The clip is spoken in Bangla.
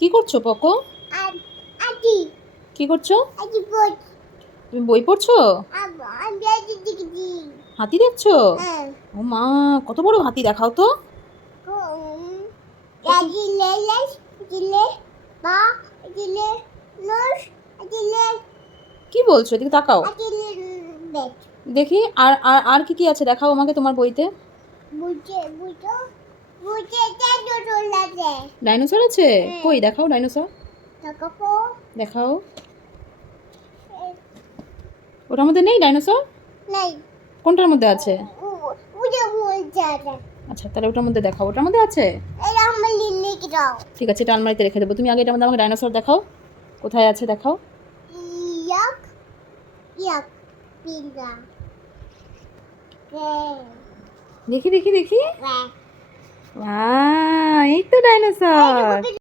কি করছো পকো? আদি কি করছো? আদি বই তুমি বই পড়ছো? আমি আদি দেখি। হাতি দেখছো? হ্যাঁ। ও মা, কত বড় হাতি দেখাও তো। কত- আদি লেলেস দিলে বা দিলে নস দিলে কি বলছো? এদিকে তাকাও আদি বেট দেখি। আর আর আর কি কি আছে দেখাও আমাকে তোমার বইতে। বুঝে বুঝো বুঝে কেন চলাছে ডাইনোসর আছে? হ্যাঁ। কই দেখাও ডাইনোসর। তাকাপো দেখাও। ওটার মধ্যে নেই ডাইনোসর? নাই কোনটার মধ্যে আছে? বুঝে বলছে আচ্ছা তাহলে ওটার মধ্যে দেখাও, ওটার মধ্যে আছে। এটা আমার লিখে দাও। ঠিক আছে, এটা আলমারিতে রেখে দেবো। তুমি আগে এটার মধ্যে আমাকে ডাইনোসর দেখাও, কোথায় আছে দেখাও। ইয়াক ইয়াক পিঙ্গা দেখি দেখি দেখি। হ্যাঁ এই তো ডাইনোসর।